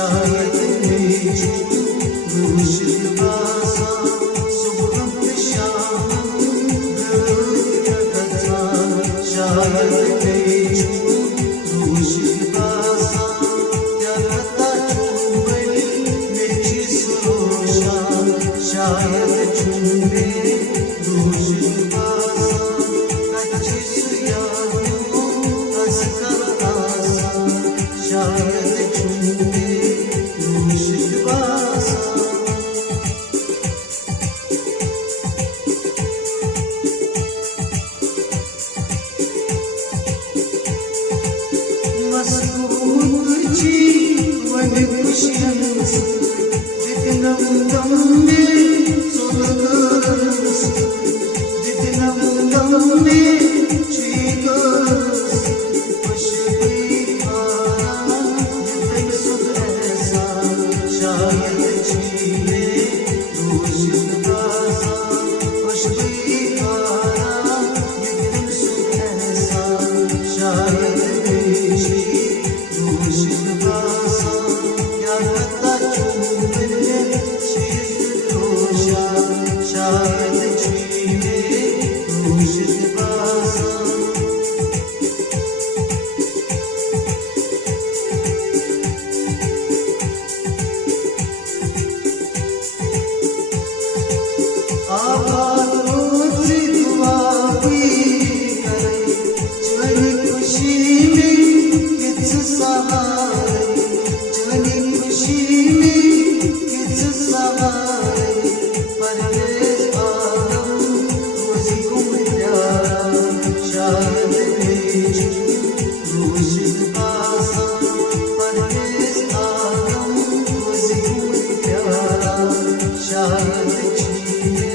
शायद नहीं मुश्किल बासा सुबह शाम कथा शायद नहीं मुश्किल बासा क्या पता चुंबई मेरी सुरोशा शायद चुंबे मुश्किल बासा कच्ची सुयानियों हंसकर आसा शायद चुंबे मुश्किल बासा मस्कूत जीवन खुशियों से जितना दम में सुलगन से जितना दम में चीगन से खुशबू आया जितने सुध ऐसा शायद जीवे मुश्किल बासा खुशबू आया जितने सुध ऐसा शायद मुश्किल बासा क्या पता चुंबे शीतलोशा शायद जीवे मुश्किल बासा आबादों से दुआ भी करे जीवन खुशी में किस सहारे जीवन खुशी में किस सहारे परवेश आलम मुझको प्यारा शायद नहीं मुश्किल बासा परवेश आलम मुझको प्यारा शायद जीवे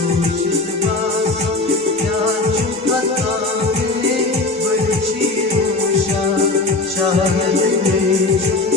मुश्किल बासा क्या चुकता में बड़ी रोशा शायद नहीं